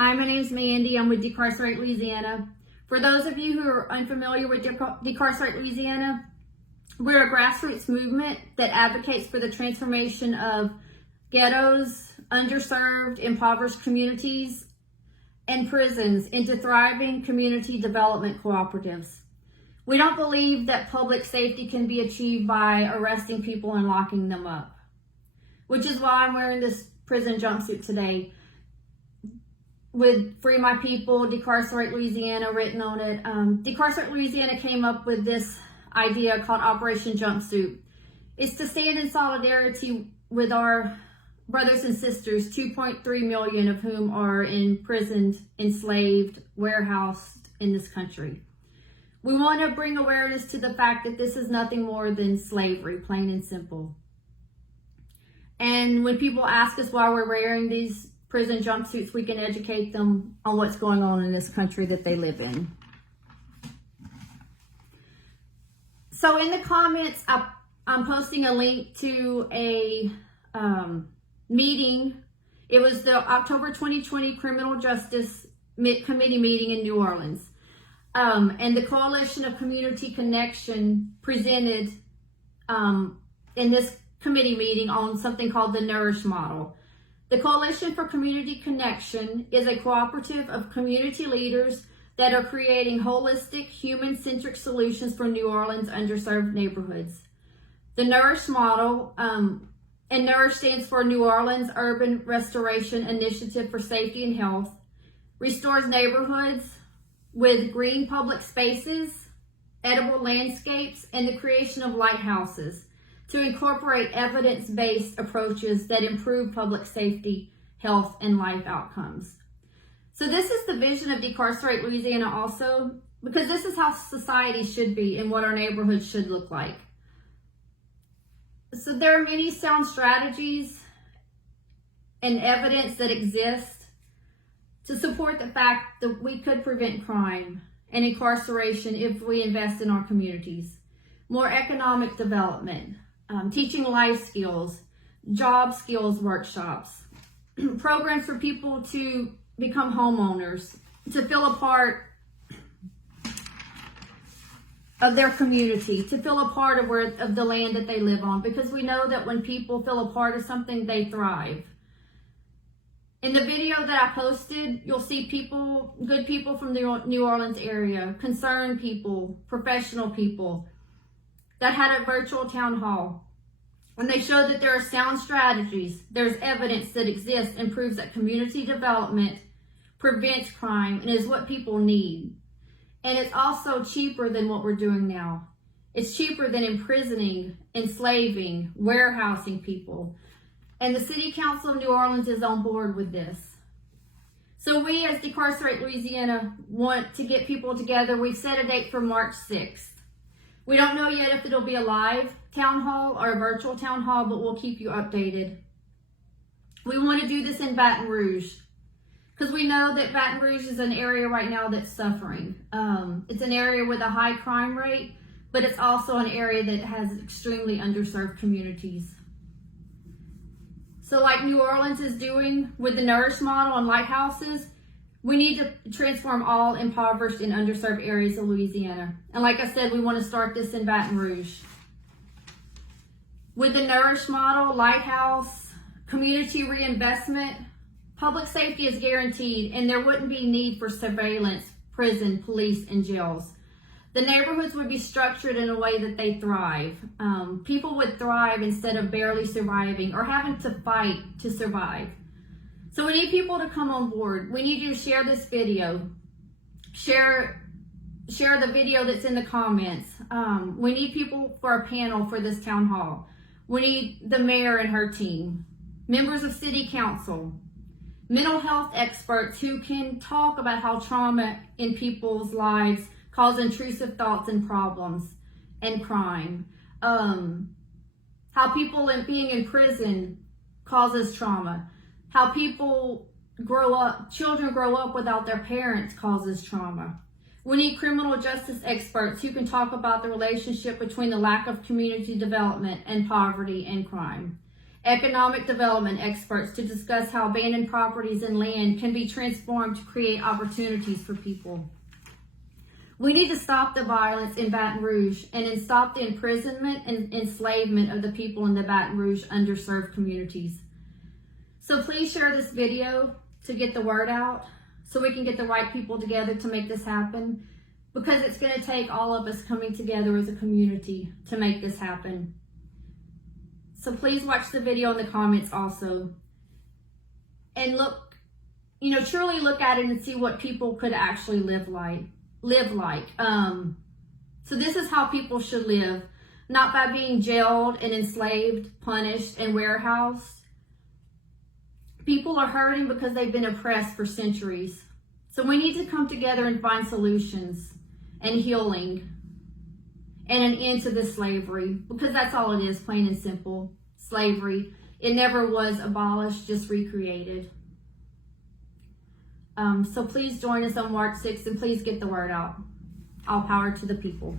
Hi, my name is Mandy. I'm with Decarcerate Louisiana. For those of you who are unfamiliar with Decarcerate Louisiana, we're a grassroots movement that advocates for the transformation of ghettos, underserved, impoverished communities, and prisons into thriving community development cooperatives. We don't believe that public safety can be achieved by arresting people and locking them up, which is why I'm wearing this prison jumpsuit today with Free My People, Decarcerate Louisiana written on it. Decarcerate Louisiana came up with this idea called Operation Jumpsuit. It's to stand in solidarity with our brothers and sisters, 2.3 million of whom are imprisoned, enslaved, warehoused in this country. We want to bring awareness to the fact that this is nothing more than slavery, plain and simple. And when people ask us why we're wearing these prison jumpsuits, we can educate them on what's going on in this country that they live in. So in the comments, I'm posting a link to a meeting. It was the October 2020 Criminal Justice Committee meeting in New Orleans. And the Coalition of Community Connection presented in this committee meeting on something called the Nourish model. The Coalition for Community Connection is a cooperative of community leaders that are creating holistic, human-centric solutions for New Orleans' underserved neighborhoods. The Nourish model, and Nourish stands for New Orleans Urban Restoration Initiative for Safety and Health, restores neighborhoods with green public spaces, edible landscapes, and the creation of lighthouses to incorporate evidence-based approaches that improve public safety, health, and life outcomes. So this is the vision of Decarcerate Louisiana also, because this is how society should be and what our neighborhoods should look like. So there are many sound strategies and evidence that exist to support the fact that we could prevent crime and incarceration if we invest in our communities. More economic development, teaching life skills, job skills workshops, programs for people to become homeowners, to feel a part of their community, to feel a part of the land that they live on, because we know that when people feel a part of something, they thrive. In the video that I posted, you'll see people, good people from the New Orleans area, concerned people, professional people, that had a virtual town hall. And they showed that there are sound strategies, there's evidence that exists and proves that community development prevents crime and is what people need. And it's also cheaper than what we're doing now. It's cheaper than imprisoning, enslaving, warehousing people. And the City Council of New Orleans is on board with this. So we as Decarcerate Louisiana want to get people together. We've set a date for March 6th. We don't know yet if it'll be a live town hall or a virtual town hall, but we'll keep you updated. We want to do this in Baton Rouge because we know that Baton Rouge is an area right now that's suffering. It's an area with a high crime rate, but it's also an area that has extremely underserved communities. So like New Orleans is doing with the Nourish model and lighthouses, we need to transform all impoverished and underserved areas of Louisiana. And like I said, we want to start this in Baton Rouge. With the Nourish model, lighthouse, community reinvestment, public safety is guaranteed and there wouldn't be need for surveillance, prison, police, and jails. The neighborhoods would be structured in a way that they thrive. People would thrive instead of barely surviving or having to fight to survive. So we need people to come on board. We need you to share this video. Share the video that's in the comments. We need people for a panel for this town hall. We need the mayor and her team, members of city council, mental health experts who can talk about how trauma in people's lives cause intrusive thoughts and problems and crime. How people being in prison causes trauma. How children grow up without their parents causes trauma. We need criminal justice experts who can talk about the relationship between the lack of community development and poverty and crime. economic development experts to discuss how abandoned properties and land can be transformed to create opportunities for people. We need to stop the violence in Baton Rouge and stop the imprisonment and enslavement of the people in the Baton Rouge underserved communities. So please share this video to get the word out so we can get the right people together to make this happen, because it's going to take all of us coming together as a community to make this happen. So please watch the video in the comments also. And look, truly look at it and see what people could actually live like. So this is how people should live, not by being jailed and enslaved, punished, and warehoused. People are hurting because they've been oppressed for centuries. So we need to come together and find solutions and healing and an end to this slavery, because that's all it is, plain and simple. Slavery. It never was abolished, just recreated. So please join us on March 6th and please get the word out. All power to the people.